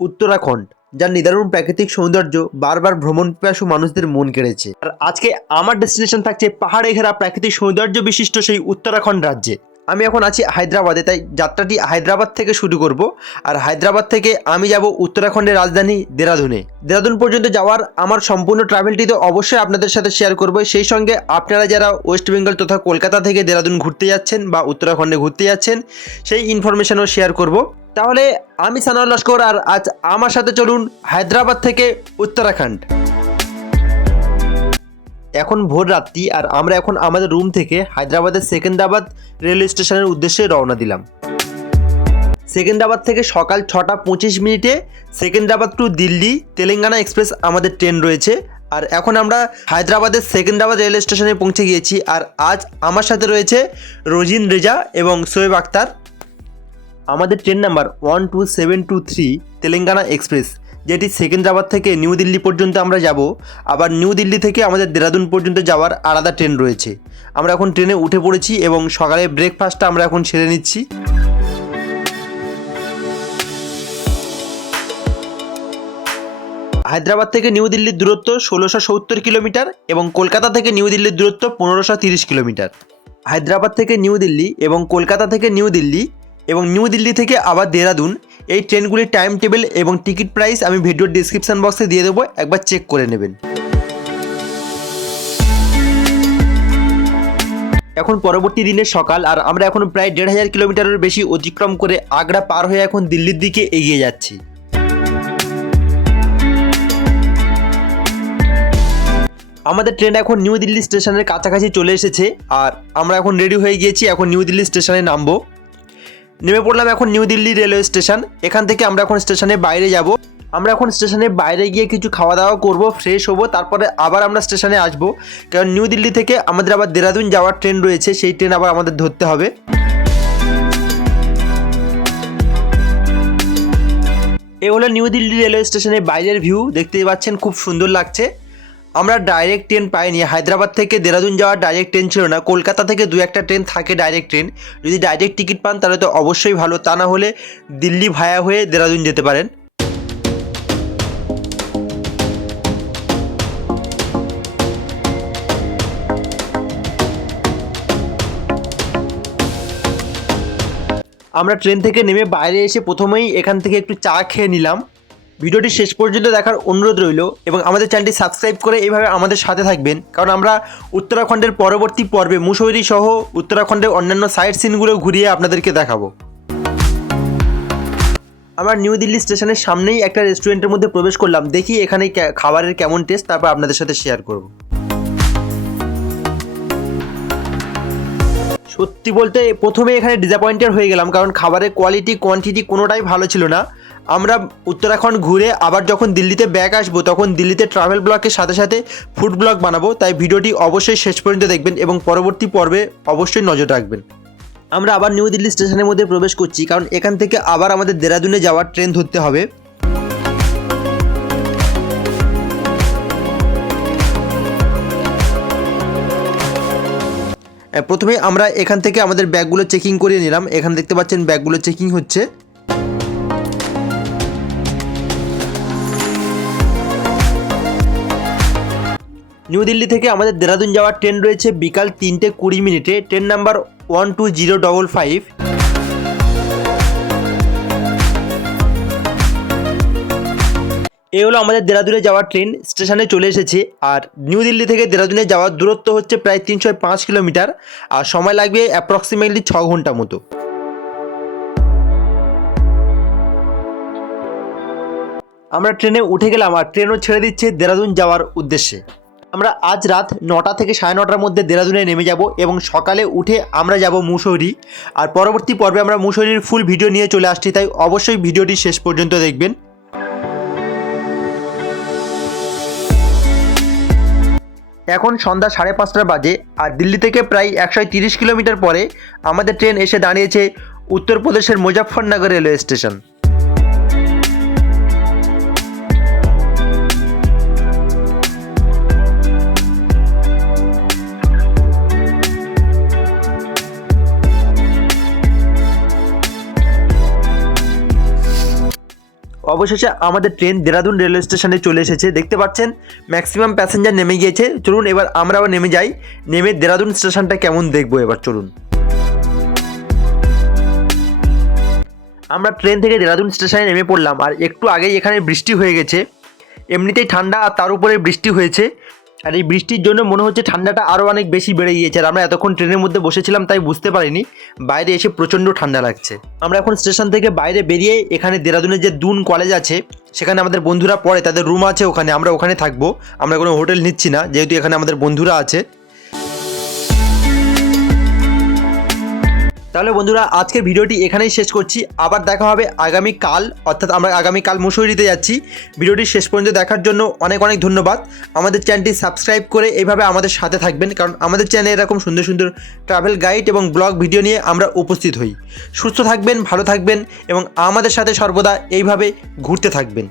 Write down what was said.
উত্তরাখণ্ড, যার নিদারুণ প্রাকৃতিক সৌন্দর্য বারবার ভ্রমণ পিপাসু মানুষদের মন কেড়েছে। আর আজকে আমার ডেস্টিনেশন থাকছে পাহাড়ে ঘেরা প্রাকৃতিক সৌন্দর্য বিশিষ্ট সেই উত্তরাখণ্ড রাজ্যে। আমি এখন আছি হায়দ্রাবাদে, তাই যাত্রাটি হায়দ্রাবাদ থেকে শুরু করব। আর হায়দ্রাবাদ থেকে আমি যাব উত্তরাখণ্ডের রাজধানী দেরাদুনে। দেরাদুন পর্যন্ত যাওয়ার আমার সম্পূর্ণ ট্রাভেলটি তো অবশ্যই আপনাদের সাথে শেয়ার করব। সেই সঙ্গে আপনারা যারা ওয়েস্ট বেঙ্গল তথা কলকাতা থেকে দেরাদুন ঘুরতে যাচ্ছেন বা উত্তরাখণ্ডে ঘুরতে যাচ্ছেন, সেই ইনফরমেশনও শেয়ার করব। তাহলে আমি সানোয়ার লস্কর, আর আজ আমার সাথে চলুন হায়দ্রাবাদ থেকে উত্তরাখণ্ড। এখন ভোর রাত্রি আর আমরা এখন আমাদের রুম থেকে হায়দ্রাবাদের সেকেন্দ্রাবাদ রেল স্টেশনের উদ্দেশ্যে রওনা দিলাম। সেকেন্দ্রাবাদ থেকে সকাল ছটা পঁচিশ মিনিটে সেকেন্দ্রাবাদ টু দিল্লি, তেলেঙ্গানা এক্সপ্রেস আমাদের ট্রেন রয়েছে। আর এখন আমরা হায়দ্রাবাদের সেকেন্দ্রাবাদ রেল স্টেশনে পৌঁছে গিয়েছি। আর আজ আমার সাথে রয়েছে রোজিন রেজা এবং সোয়েব আক্তার। আমাদের train number one two seven two three Telangana express যেটি সেকেন্দ্রাবাদ থেকে নিউ দিল্লি পর্যন্ত আমরা যাব। আবার নিউ দিল্লি থেকে আমাদের দেরাদুন পর্যন্ত যাওয়ার আলাদা ট্রেন রয়েছে। আমরা এখন ট্রেনে উঠে পড়েছি এবং সকালে ব্রেকফাস্টটা আমরা এখন সেরে নিচ্ছি। হায়দ্রাবাদ থেকে নিউ দিল্লির দূরত্ব ষোলোশো সত্তর কিলোমিটার এবং কলকাতা থেকে নিউ দিল্লির দূরত্ব পনেরোশো তিরিশ কিলোমিটার। হায়দ্রাবাদ থেকে নিউ দিল্লি এবং কলকাতা থেকে নিউ দিল্লি এবং নিউ দিল্লি থেকে আবার দেরাদুন। এই ট্রেনগুলির টাইম টেবিল এবং টিকিট প্রাইস আমি ভিডিওর ডিসক্রিপশন বক্সে দিয়ে দেবো, একবার চেক করে নেবেন। এখন পরবর্তী দিনের সকাল, আর আমরা এখন প্রায় দেড় হাজার কিলোমিটারের বেশি অতিক্রম করে আগ্রা পার হয়ে এখন দিল্লির দিকে এগিয়ে যাচ্ছি। আমাদের ট্রেন এখন নিউ দিল্লি স্টেশনের কাছাকাছি চলে এসেছে, আর আমরা এখন রেডি হয়ে গিয়েছি, এখন নিউ দিল্লি স্টেশনে নামবো। নেমে পড়লাম এখন নিউ দিল্লি রেলওয়ে স্টেশন। এখান থেকে আমরা এখন স্টেশনের বাইরে যাব। আমরা এখন স্টেশনের বাইরে গিয়ে কিছু খাওয়া দাওয়া করব ফ্রেশ হব, তারপরে আবার আমরা স্টেশনে আসব। কারণ নিউ দিল্লি থেকে আমাদের আবার দেরাদুন যাওয়ার ট্রেন রয়েছে, সেই ট্রেন আবার আমাদের ধরতে হবে। এ হলো নিউ দিল্লি রেলওয়ে স্টেশনের বাইরের ভিউ দেখতেই পাচ্ছেন, খুব সুন্দর লাগছে। আমরা ডাইরেক্ট ট্রেন পাইনি। হায়দ্রাবাদ থেকে দেরাদুন যাওয়ার ডাইরেক্ট ট্রেন ছিল না। কলকাতা থেকে দু একটা ট্রেন থাকে ডাইরেক্ট ট্রেন যদি ডাইরেক্ট টিকিট পান, তাহলে তো অবশ্যই ভালো। তা না হলে দিল্লি ভায়া হয়ে দেরাদুন যেতে পারেন। আমরা ট্রেন থেকে নেমে বাইরে এসে প্রথমেই এখান থেকে একটু চা খেয়ে নিলাম। ভিডিওটি শেষ পর্যন্ত দেখার অনুরোধ রইল এবং আমাদের চ্যানেলটি সাবস্ক্রাইব করে এইভাবে আমাদের সাথে থাকবেন। কারণ আমরা উত্তরাখণ্ডের পরবর্তী পর্বে মুসৌরি সহ উত্তরাখণ্ডের অন্যান্য সাইট সিনগুলো ঘুরিয়ে আপনাদেরকে দেখাবো। আমরা নিউ দিল্লি স্টেশনের সামনেই একটা রেস্টুরেন্টের মধ্যে প্রবেশ করলাম। দেখি এখানে খাবারের কেমন টেস্ট, তারপর আপনাদের সাথে শেয়ার করব। সত্যি বলতে প্রথমে এখানে ডিসঅ্যাপয়েন্টেড হয়ে গেলাম, কারণ খাবারের কোয়ালিটি কোয়ান্টিটি কোনোটাই ভালো ছিল না। আমরা উত্তরাখণ্ড ঘুরে আবার যখন দিল্লিতে ব্যাক আসব, তখন দিল্লিতে ট্রাভেল ব্লগের সাথে সাথে ফুড ব্লগ বানাবো। তাই ভিডিওটি অবশ্যই শেষ পর্যন্ত দেখবেন এবং পরবর্তী পর্বে অবশ্যই নজর রাখবেন। আমরা আবার নিউ দিল্লি স্টেশনের মধ্যে প্রবেশ করছি, কারণ এখান থেকে আবার আমাদের দেরাদুনে যাওয়ার ট্রেন ধরতে হবে। প্রথমে আমরা এখান থেকে আমাদের ব্যাগগুলো চেকিং করিয়ে নিলাম। এখানে দেখতে পাচ্ছেন ব্যাগগুলো চেকিং হচ্ছে। নিউ দিল্লি থেকে আমাদের দেরাদুন যাওয়ার ট্রেন রয়েছে বিকাল তিনটে কুড়ি মিনিটে। Train number one two zero double five এই হলো আমাদের দেরাদুনে যাওয়ার ট্রেন, স্টেশনে চলে এসেছে। আর নিউ দিল্লি থেকে দেরাদুনে যাওয়ার দূরত্ব হচ্ছে প্রায় তিনশো পাঁচ কিলোমিটার। আর সময় লাগবে অ্যাপ্রক্সিমেটলি ছ ঘণ্টা মতো। আমরা ট্রেনে উঠে গেলাম আর ট্রেনও ছেড়ে দিচ্ছে দেরাদুন যাওয়ার উদ্দেশ্যে। আমরা আজ রাত নটা থেকে সাড়ে নটার মধ্যে দেরাদুনে নেমে যাব এবং সকালে উঠে আমরা যাব মুসৌরি। আর পরবর্তী পর্বে আমরা মুসৌরির ফুল ভিডিও নিয়ে চলে আসছি, তাই অবশ্যই ভিডিওটি শেষ পর্যন্ত দেখবেন। এখন সন্ধ্যা সাড়ে পাঁচটা বাজে, আর দিল্লি থেকে প্রায় একশো তিরিশ কিলোমিটার পরে আমাদের ট্রেন এসে দাঁড়িয়েছে উত্তরপ্রদেশের মুজাফফরনগর রেলওয়ে স্টেশন। অবশেষে আমাদের ট্রেন দেরাদুন রেলওয়ে স্টেশনে চলে এসেছে। দেখতে পাচ্ছেন ম্যাক্সিমাম প্যাসেঞ্জার নেমে গিয়েছে। চলুন, এবার আমরাও নেমে যাই। নেমে দেরাদুন স্টেশনটা কেমন দেখব এবার, চলুন। আমরা ট্রেন থেকে দেরাদুন স্টেশনে নেমে পড়লাম। আর একটু আগেই এখানে বৃষ্টি হয়ে গেছে। এমনিতেই ঠান্ডা, আর তার উপরে বৃষ্টি হয়েছে। আর এই বৃষ্টির জন্য মনে হচ্ছে ঠান্ডাটা আরও অনেক বেশি বেড়ে গিয়েছে। আর আমরা এতক্ষণ ট্রেনের মধ্যে বসেছিলাম, তাই বুঝতে পারিনি। বাইরে এসে প্রচণ্ড ঠান্ডা লাগছে। আমরা এখন স্টেশন থেকে বাইরে বেরিয়ে এখানে দেরাদুনের যে দুন কলেজ আছে, সেখানে আমাদের বন্ধুরা পড়ে, তাদের রুম আছে ওখানে, আমরা ওখানে থাকব। আমরা কোনো হোটেল নিচ্ছি না, যেহেতু এখানে আমাদের বন্ধুরা আছে। তাহলে বন্ধুরা, আজকের ভিডিওটি এখানেই শেষ করছি। আবার দেখা হবে আগামী কাল অর্থাৎ আমরা আগামী কাল মুসৌরিতে যাচ্ছি। ভিডিওটি শেষ পর্যন্ত দেখার জন্য অনেক অনেক ধন্যবাদ। আমাদের চ্যানেলটি সাবস্ক্রাইব করে এইভাবে আমাদের সাথে থাকবেন, কারণ আমাদের চ্যানেলে এরকম সুন্দর সুন্দর ট্রাভেল গাইড এবং ব্লগ ভিডিও নিয়ে আমরা উপস্থিত হই। সুস্থ থাকবেন, ভালো থাকবেন এবং আমাদের সাথে সর্বদা এইভাবে ঘুরতে থাকবেন।